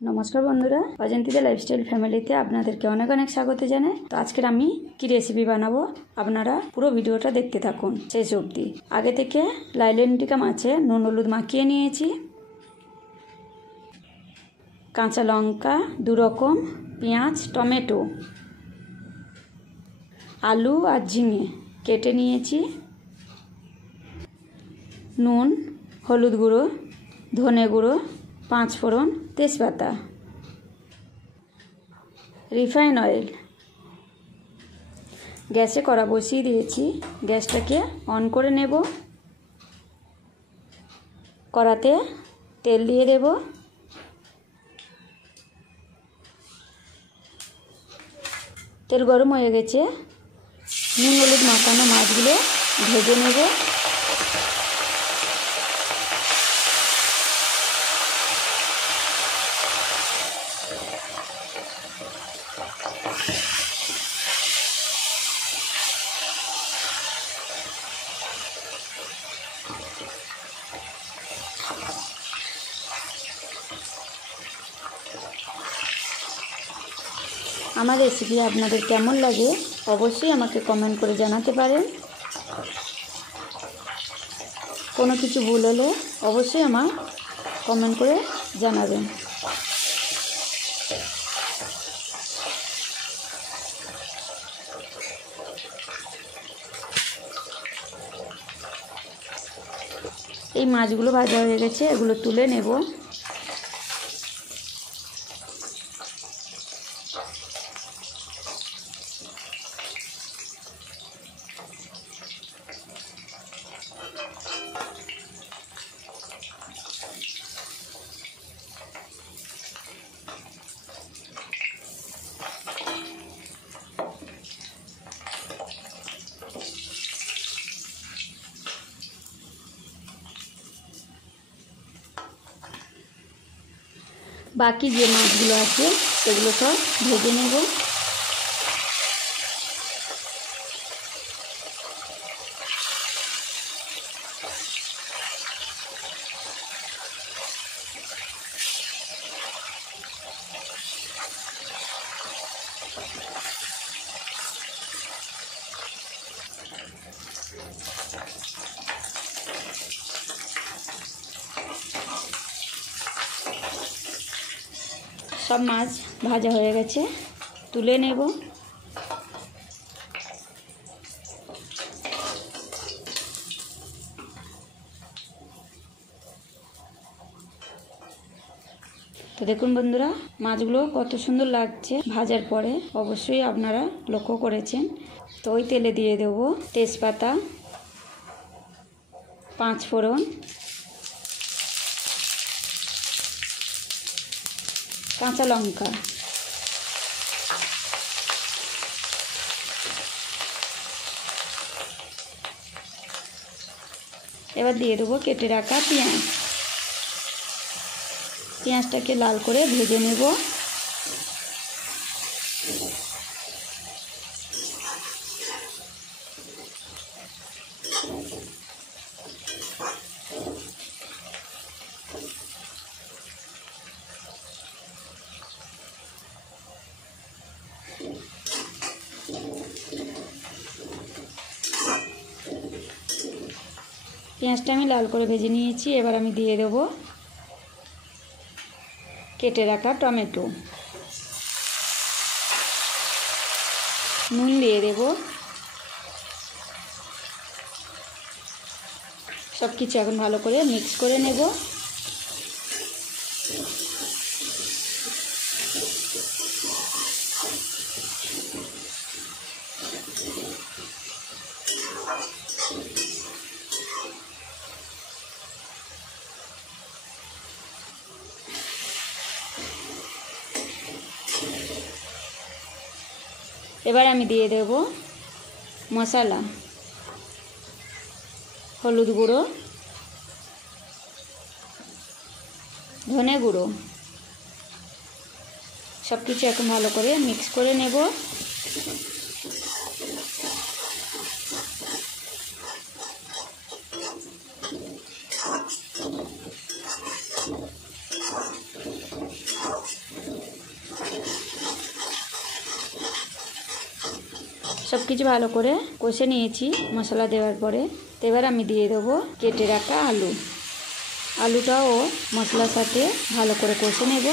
नमस्कार बंधुरा अजंतीदा लाइफस्टाइल फैमिलीते आपनादेरके अनेक अनेक स्वागत जानाई। तो आजके आमी कि रेसिपि बानाबो आपनारा पुरो भिडियोटा देखते थाकुन शेष अब्दि। आगे थेके लाइलेंटिका माछे नुन हलुद माखिए निएछि, काँचा लंका दु रकम, पेঁয়াজ टमेटो, आलू और झिंगे केटे निएछि, नुन हलुद गुঁড়ো धने गुঁড়ো 5 फोड़न तेजपाता, रिफाइन ऑयल। गैसे कड़ा बसिए दिएछि, गैसटाके अन करे नेब। कड़ाते तेल दिए देब। तेल गरम हो गेछे, नुन हलुद माखानो माछगुलो भेजे नेब। আমার রেসিপি আপনাদের কেমন লাগে অবশ্যই আমাকে কমেন্ট করে জানাতে পারেন। কোনো কিছু ভুল হলে অবশ্যই আমাকে কমেন্ট করে জানাবেন। এই মাছগুলো ভাজা হয়ে গেছে, এগুলো তুলে নেব। बाकी जो माछगुलो आछे सेगुलो सब भेजे नेब। सब माछ भाजा हो गेछे, तुले नेब। तो देखुन बंधुरा माछगुलो कत सुंदर लागছে भाजार परे, अवश्यई आपनारा लक्ष्य करेছেন। तो ओई तेले दिए देब तेजपाता, 5 फोड़न, काँचा लंका, एबार दिए देब केटे राखा पेঁয়াজ। पेঁয়াজটাকে लाल करे भेजे नेब। पेঁয়াজটা আমি লাল করে ভেজে নিয়েছি। এবার আমি দিয়ে দেব কেটে রাখা টমেটো, নুন দিয়ে দেব। সব কিছু এখন ভালো করে মিক্স করে নেব। এবার আমি দিয়ে দেব মশলা, হলুদ গুঁড়ো, ধনে গুঁড়ো, সব কিছু এখন ভালো করে মিক্স করে নেব। সব কিছু ভালো করে কষে নিয়েছি মশলা দেওয়ার পরে। তো এবার আমি দিয়ে দেবো কেটে রাখা আলু। আলুটাও মশলার সাথে ভালো করে কষে নেব।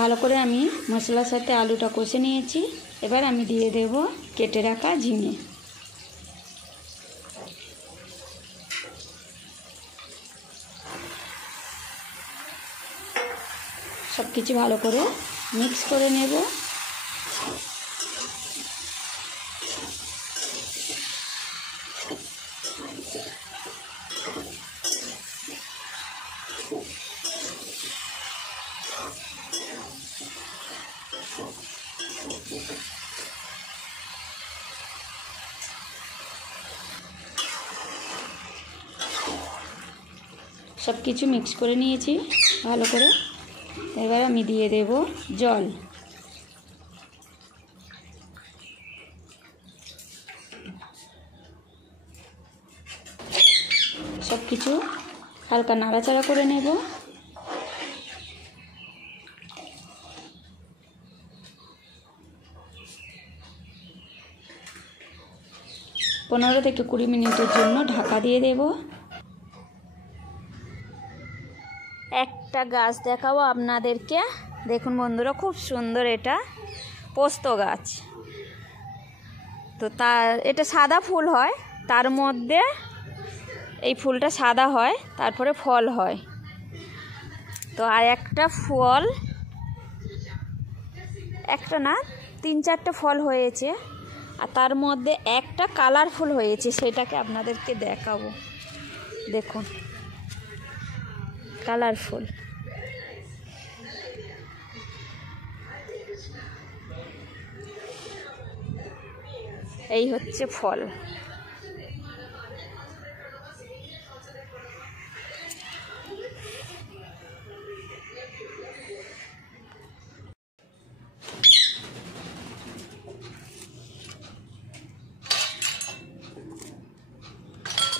ভালো করে আমি মশলার সাথে আলুটা কষে নিয়েছি। এবার আমি দিয়ে দেব কেটে রাখা ঝিঙে। সব কিছু ভালো করে মিক্স করে নেব। সব কিছু মিক্স করে নিয়েছি ভালো করে। এবার আমি দিয়ে দেব জল। সব কিছু হালকা নাড়াচাড়া করে নেব। 15 থেকে 20 মিনিটের জন্য ঢাকা দিয়ে দেব। একটা গাছ দেখাবো আপনাদেরকে, দেখুন বন্ধুরা, খুব সুন্দর, এটা পোস্ত গাছ। তো এটা সাদা ফুল হয়, তার মধ্যে এই ফুলটা সাদা হয়, তারপরে ফল হয়। তো আর একটা ফল, একটা না 3-4টে ফল হয়েছে, আর তার মধ্যে একটা কালারফুল হয়েছে, সেটাকে আপনাদেরকে দেখাবো। দেখুন কালারফুল। এই হচ্ছে ফল।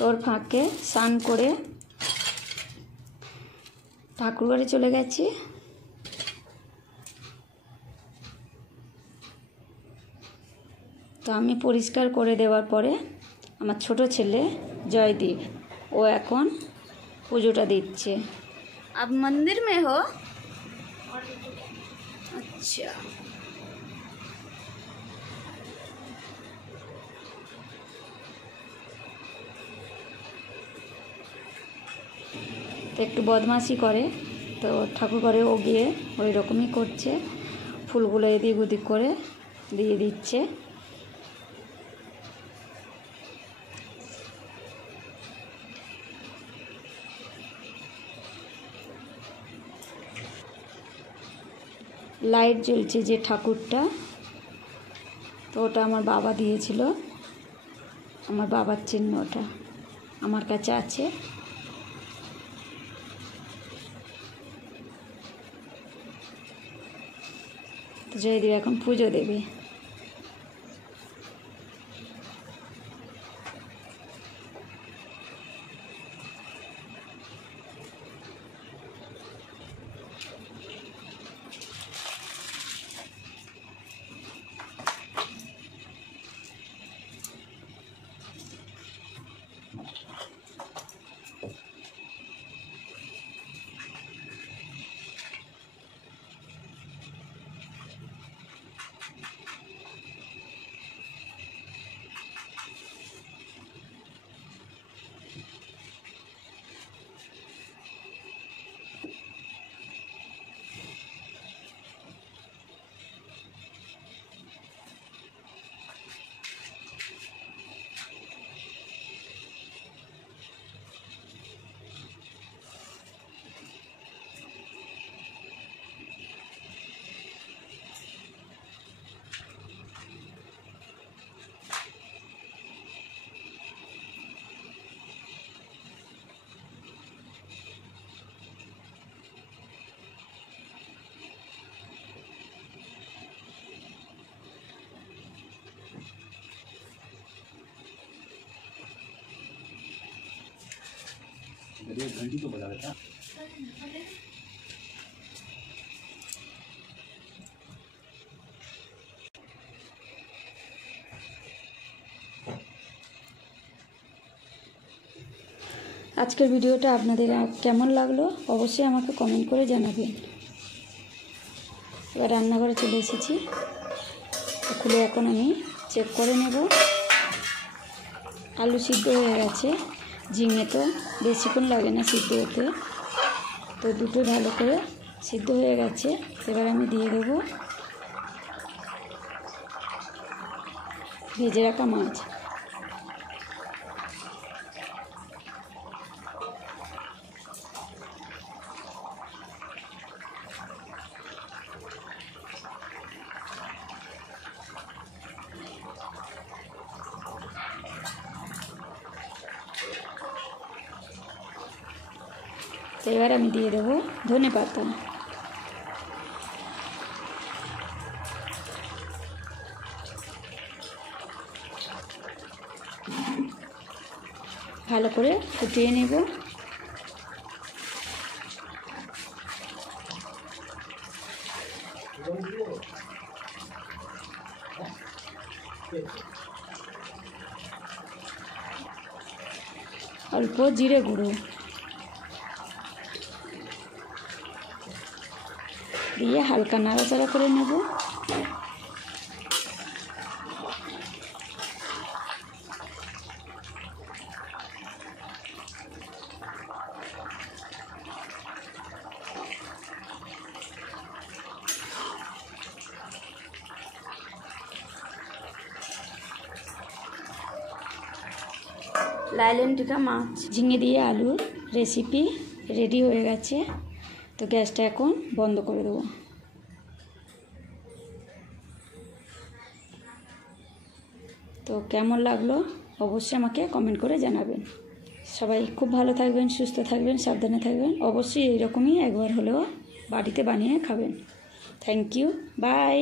ওর ফাঁকে স্নান করে ঠাকুরবাড়ি চলে গেছি। তো আমি পরিষ্কার করে দেওয়ার পরে আমার ছোট ছেলে জয়দীপ, ও এখন পুজোটা দিচ্ছে। আপ মন্দির মে হো? আচ্ছা। তো একটু বদমাশি করে, তো ঠাকুর ঘরে ও গিয়ে ওই রকমই করছে, ফুলগুলো এদিক ওদিক করে দিয়ে দিচ্ছে। লাইট জ্বলছে যে ঠাকুরটা, তো ওটা আমার বাবা দিয়েছিল, আমার বাবার চিহ্ন, ওটা আমার কাছে আছে। তো জয়দেব এখন পুজো দেবে। घंटी तो बजा देता। আজকের ভিডিওটা আপনাদের কেমন লাগলো অবশ্যই আমাকে কমেন্ট করে জানাবেন। এবার রান্নাঘরে চলে এসেছি, খুলে এখন আমি চেক করে নেব। আলু সিদ্ধ হয়ে গেছে, ঝিঙে তো বেশিক্ষণ লাগে না সিদ্ধ হতে, তো দুটো ভালো করে সিদ্ধ হয়ে গেছে। এবার আমি দিয়ে দেবো ভেজে রাখা মাছ। তো এবার আমি দিয়ে দেবো ধনেপাতা। ভালো করে ফুটিয়ে নেব। অল্প জিরে গুঁড়ো দিয়ে হালকা নাড়াচাড়া করে নেব। লাইলেন টিকা মাছ ঝিঙে দিয়ে আলুর রেসিপি রেডি হয়ে গেছে। তো গ্যাসটা এখন বন্ধ করে দেবো। তো কেমন লাগলো অবশ্যই আমাকে কমেন্ট করে জানাবেন। সবাই খুব ভালো থাকবেন, সুস্থ থাকবেন, সাবধানে থাকবেন। অবশ্যই এইরকমই একবার হলেও বাড়িতে বানিয়ে খাবেন। Thank you, by.